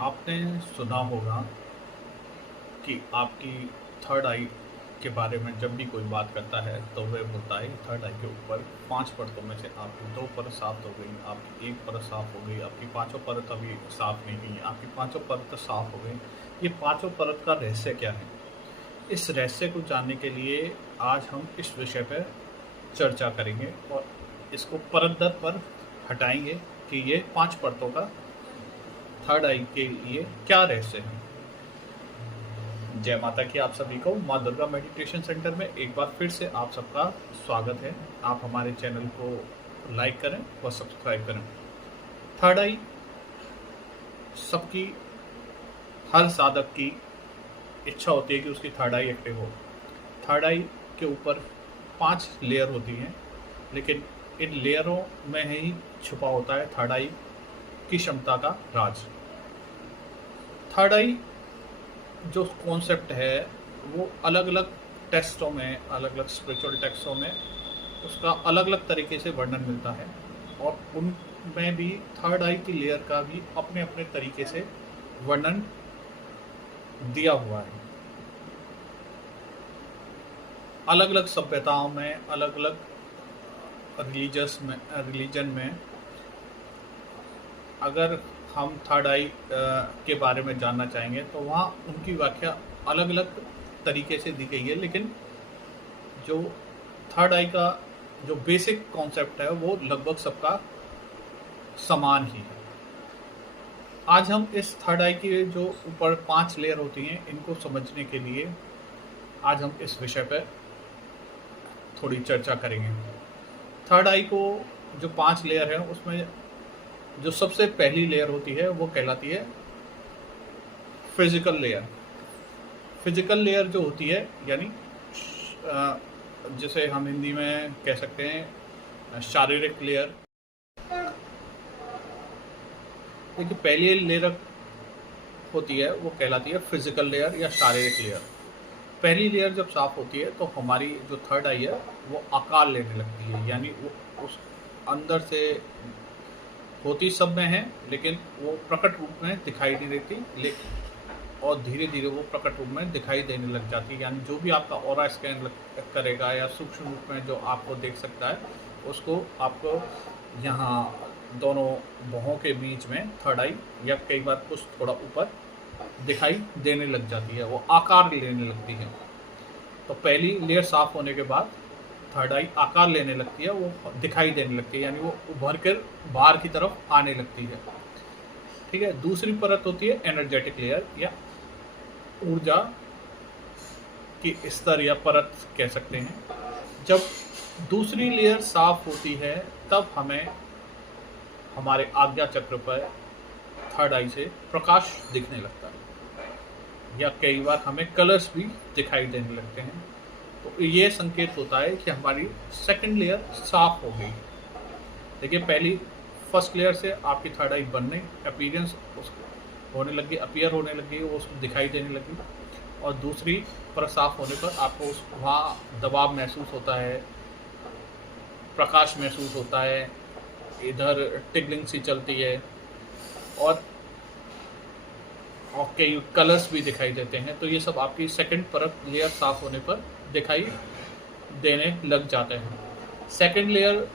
आपने सुना होगा कि आपकी थर्ड आई के बारे में जब भी कोई बात करता है तो वह बोलता है थर्ड आई के ऊपर 5 परतों में से आपकी 2 परत साफ़ हो गई, आपकी 1 परत साफ़ हो गई, आपकी पाँचों परत अभी साफ़ नहीं हुई है, आपकी पाँचों परत साफ़ हो गई। ये पाँचों परत का रहस्य क्या है? इस रहस्य को जानने के लिए आज हम इस विषय पर चर्चा करेंगे और इसको परत दर पर हटाएंगे कि ये 5 परतों का थर्ड आई के लिए क्या रहस्य है। जय माता की आप सभी को माँ दुर्गा मेडिटेशन सेंटर में एक बार फिर से आप सबका स्वागत है। आप हमारे चैनल को लाइक करें और सब्सक्राइब करें। थर्ड आई सबकी, हर साधक की इच्छा होती है कि उसकी थर्ड आई एक्टिव हो। थर्ड आई के ऊपर 5 लेयर होती हैं, लेकिन इन लेयरों में ही छुपा होता है थर्ड आई की क्षमता का राज। थर्ड आई जो कॉन्सेप्ट है वो अलग अलग टेक्स्टों में, अलग अलग स्पिरिचुअल टेक्स्टों में उसका अलग अलग तरीके से वर्णन मिलता है और उनमें भी थर्ड आई की लेयर का भी अपने अपने तरीके से वर्णन दिया हुआ है। अलग अलग सभ्यताओं में, अलग अलग रिलीजन में अगर हम थर्ड आई के बारे में जानना चाहेंगे तो वहाँ उनकी व्याख्या अलग अलग तरीके से दी गई है, लेकिन जो थर्ड आई का जो बेसिक कॉन्सेप्ट है वो लगभग सबका समान ही है। आज हम इस थर्ड आई की जो ऊपर 5 लेयर होती हैं इनको समझने के लिए आज हम इस विषय पर थोड़ी चर्चा करेंगे। थर्ड आई को जो 5 लेयर है उसमें जो सबसे पहली लेयर होती है वो कहलाती है फिजिकल लेयर। फिजिकल लेयर जो होती है यानी जिसे हम हिंदी में कह सकते हैं शारीरिक लेयर। देखिए पहली लेयर होती है वो कहलाती है फिजिकल लेयर या शारीरिक लेयर। पहली लेयर जब साफ होती है तो हमारी जो थर्ड आई है वो आकार लेने लगती है, यानी वो उस अंदर से होती सब में है लेकिन वो प्रकट रूप में दिखाई नहीं देती, लेकिन और धीरे धीरे वो प्रकट रूप में दिखाई देने लग जाती है। यानी जो भी आपका ऑरा स्कैन करेगा या सूक्ष्म रूप में जो आपको देख सकता है उसको आपको यहाँ दोनों भौहों के बीच में थर्ड आई या कई बार कुछ थोड़ा ऊपर दिखाई देने लग जाती है, वो आकार लेने लगती है। तो पहली लेयर साफ होने के बाद थर्ड आई आकार लेने लगती है, वो दिखाई देने लगती है, यानी वो उभर कर बाहर की तरफ आने लगती है। ठीक है। दूसरी परत होती है एनर्जेटिक लेयर या ऊर्जा की स्तर या परत कह सकते हैं। जब दूसरी लेयर साफ होती है तब हमें हमारे आज्ञा चक्र पर थर्ड आई से प्रकाश दिखने लगता है या कई बार हमें कलर्स भी दिखाई देने लगते हैं। तो ये संकेत होता है कि हमारी सेकंड लेयर साफ हो गई। देखिए पहली फर्स्ट लेयर से आपकी थर्ड आई बनने अपीयरेंस होने लगी, अपीयर होने लगी, वो उसको दिखाई देने लगी। और दूसरी पर साफ होने पर आपको उस वहाँ दबाव महसूस होता है, प्रकाश महसूस होता है, इधर टिगलिंग सी चलती है और कई कलर्स भी दिखाई देते हैं। तो ये सब आपकी सेकंड परत लेयर साफ होने पर दिखाई देने लग जाते हैं। सेकंड लेयर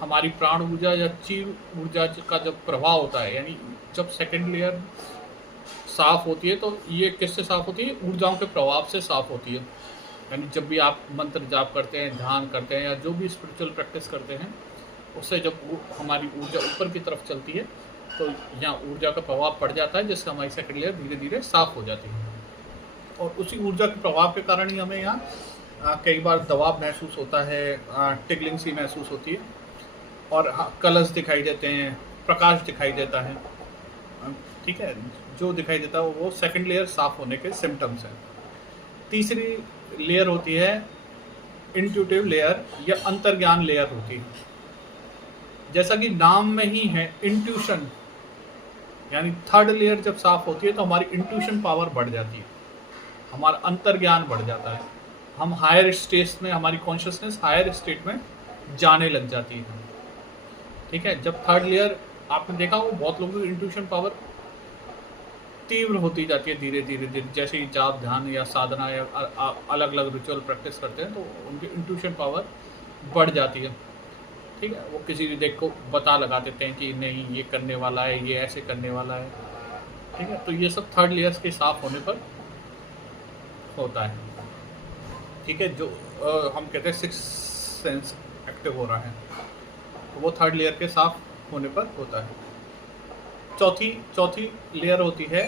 हमारी प्राण ऊर्जा या चीर ऊर्जा का जब प्रभाव होता है, यानी जब सेकंड लेयर साफ होती है तो ये किससे साफ होती है? ऊर्जाओं के प्रभाव से साफ होती है। यानी जब भी आप मंत्र जाप करते हैं, ध्यान करते हैं या जो भी स्पिरिचुअल प्रैक्टिस करते हैं, उससे जब हमारी ऊर्जा ऊपर की तरफ चलती है तो यहाँ ऊर्जा का प्रभाव पड़ जाता है, जिससे हमारी सेकंड लेयर धीरे धीरे साफ हो जाती है। और उसी ऊर्जा के प्रभाव के कारण ही हमें यहाँ कई बार दबाव महसूस होता है, टिगलिंग सी महसूस होती है और कलर्स दिखाई देते हैं, प्रकाश दिखाई देता है। ठीक है। जो दिखाई देता है वो सेकंड लेयर साफ होने के सिम्टम्स हैं। तीसरी लेयर होती है इंट्यूटिव लेयर या अंतर्ज्ञान लेयर होती है। जैसा कि नाम में ही है इंट्यूशन, यानी थर्ड लेयर जब साफ होती है तो हमारी इंट्यूशन पावर बढ़ जाती है, हमारा अंतर्ज्ञान बढ़ जाता है, हम हायर स्टेट में, हमारी कॉन्शियसनेस हायर स्टेट में जाने लग जाती है। ठीक है। जब थर्ड लेयर आपने देखा वो बहुत लोगों की इंट्यूशन पावर तीव्र होती जाती है धीरे धीरे धीरे, जैसे ही जाप, ध्यान या साधना या अलग अलग रिचुअल प्रैक्टिस करते हैं तो उनकी इंट्यूशन पावर बढ़ जाती है। ठीक है, वो किसी भी देख को बता लगा देते हैं कि नहीं ये करने वाला है, ये ऐसे करने वाला है। ठीक है, तो ये सब थर्ड लेयर्स के साफ होने पर होता है। ठीक है, जो हम कहते हैं सिक्स सेंस एक्टिव हो रहा है, तो वो थर्ड लेयर के साफ होने पर होता है। चौथी चौथी लेयर होती है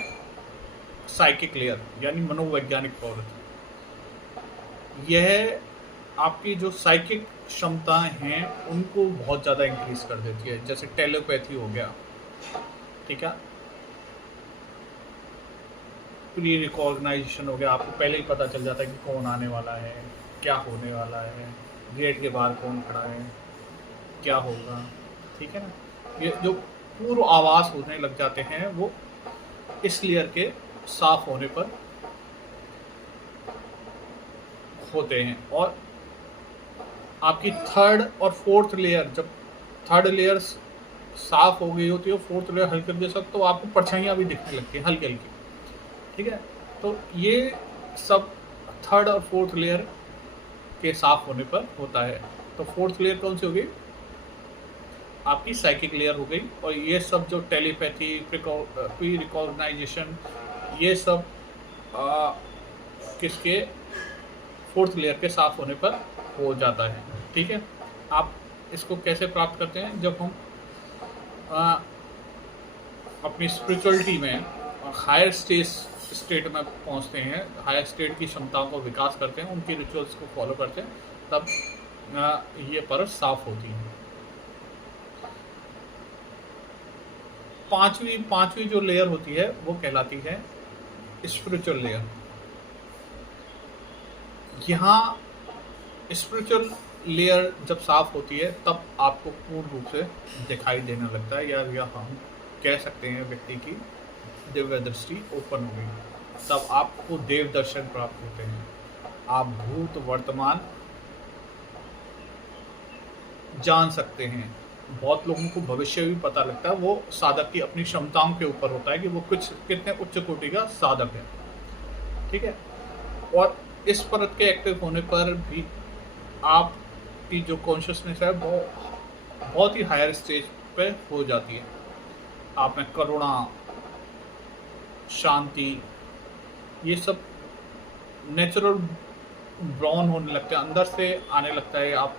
साइकिक लेयर, यानी मनोवैज्ञानिक प्रवृत्ति। यह आपकी जो साइकिक क्षमताएं हैं उनको बहुत ज़्यादा इंक्रीज कर देती है, जैसे टेलीपैथी हो गया। ठीक है, प्री रिकॉग्नाइजेशन हो गया, आपको पहले ही पता चल जाता है कि कौन आने वाला है, क्या होने वाला है, गेट के बाहर कौन खड़ा है, क्या होगा। ठीक है ना, ये जो पूर्व आवास होने लग जाते हैं वो इस लेयर के साफ होने पर होते हैं। और आपकी थर्ड और फोर्थ लेयर, जब थर्ड लेयर साफ हो गई होती है, फोर्थ लेयर हल्के हल्के सब, तो आपको परछाइयाँ भी दिखने लगती हैं हल्की हल्की। ठीक है, तो ये सब थर्ड और फोर्थ लेयर के साफ होने पर होता है। तो फोर्थ लेयर कौन सी हो गई? आपकी साइकिक लेयर हो गई। और ये सब जो टेलीपैथी, प्री रिकॉग्नाइजेशन, ये सब किसके? फोर्थ लेयर के साफ होने पर हो जाता है। ठीक है, आप इसको कैसे प्राप्त करते हैं? जब हम अपनी स्पिरिचुअलिटी में हायर स्टेट में पहुंचते हैं, हायर स्टेट की क्षमताओं को विकास करते हैं, उनकी रिचुअल्स को फॉलो करते हैं, तब ये परत साफ होती है। पांचवी जो लेयर होती है वो कहलाती है स्पिरिचुअल लेयर। यहाँ स्पिरिचुअल लेयर जब साफ होती है तब आपको पूर्ण रूप से दिखाई देने लगता है, या हम कह सकते हैं व्यक्ति की दिव्य दृष्टि ओपन हो गई, तब आपको देव दर्शन प्राप्त होते हैं। आप भूत वर्तमान जान सकते हैं। बहुत लोगों को भविष्य भी पता लगता है, वो साधक की अपनी क्षमताओं के ऊपर होता है कि वो कितने उच्च कोटि का साधक है। ठीक है, और इस परत के एक्टिव होने पर भी आपकी जो कॉन्शियसनेस है वो बहुत ही हायर स्टेज पे हो जाती है। आप में करुणा, शांति, ये सब नेचुरल ब्राउन होने लगते हैं, अंदर से आने लगता है। आप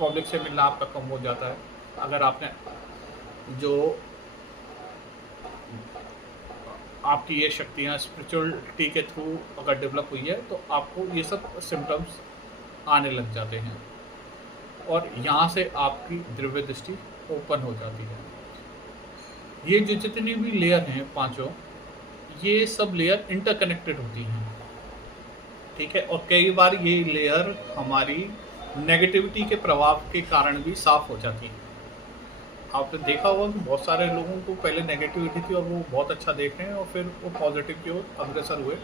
पब्लिक से मिलना आपका कम हो जाता है। अगर आपने जो आपकी ये शक्तियाँ स्पिरिचुअलिटी के थ्रू अगर डेवलप हुई है तो आपको ये सब सिम्टम्स आने लग जाते हैं, और यहाँ से आपकी दिव्य दृष्टि ओपन हो जाती है। ये जो जितनी भी लेयर हैं पांचों, ये सब लेयर इंटरकनेक्टेड होती हैं। ठीक है, और कई बार ये लेयर हमारी नेगेटिविटी के प्रभाव के कारण भी साफ हो जाती है। आपने देखा होगा कि बहुत सारे लोगों को पहले नेगेटिविटी थी और वो बहुत अच्छा देख रहे हैं, और फिर वो पॉजिटिव की ओर अग्रसर हुए।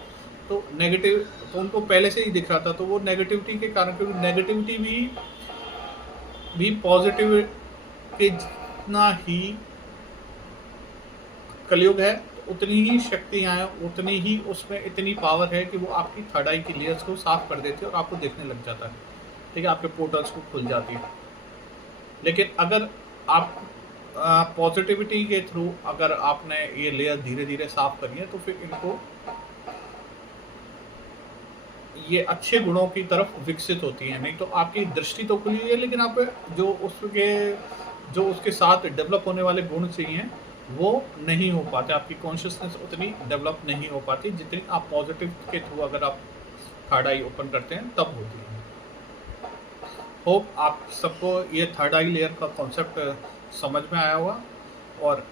तो नेगेटिव तो उनको पहले से ही दिख रहा था, तो वो नेगेटिविटी के कारण, क्योंकि नेगेटिविटी भी पॉजिटिव के जितना ही कलयुग है, तो उतनी ही शक्तियाँ हैं, उतनी ही उसमें इतनी पावर है कि वो आपकी थर्ड आई की लेयर्स को साफ कर देती है और आपको देखने लग जाता है। ठीक है, आपके पोर्टल्स को खुल जाती है। लेकिन अगर आप पॉजिटिविटी के थ्रू अगर आपने ये लेयर धीरे धीरे साफ करी है, तो फिर इनको ये अच्छे गुणों की तरफ विकसित होती हैं। नहीं तो आपकी दृष्टि तो खुली है, लेकिन आप जो उसके साथ डेवलप होने वाले गुण चाहिए वो नहीं हो पाते। आपकी कॉन्शियसनेस उतनी डेवलप नहीं हो पाती जितनी आप पॉजिटिव के थ्रू अगर आप थर्ड आई ओपन करते हैं तब होती है। होप आप सबको ये थर्ड आई लेयर का कॉन्सेप्ट समझ में आया होगा और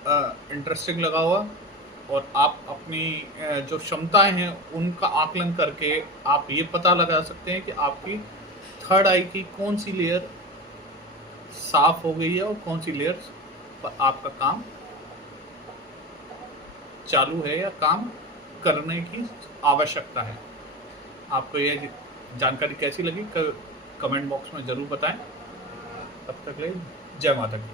इंटरेस्टिंग लगा होगा, और आप अपनी जो क्षमताएं हैं उनका आकलन करके आप ये पता लगा सकते हैं कि आपकी थर्ड आई की कौन सी लेयर साफ हो गई है और कौन सी लेयर पर आपका काम चालू है या काम करने की आवश्यकता है। आपको ये जानकारी कैसी लगी कमेंट बॉक्स में ज़रूर बताएं। तब तक ले जय माता दी।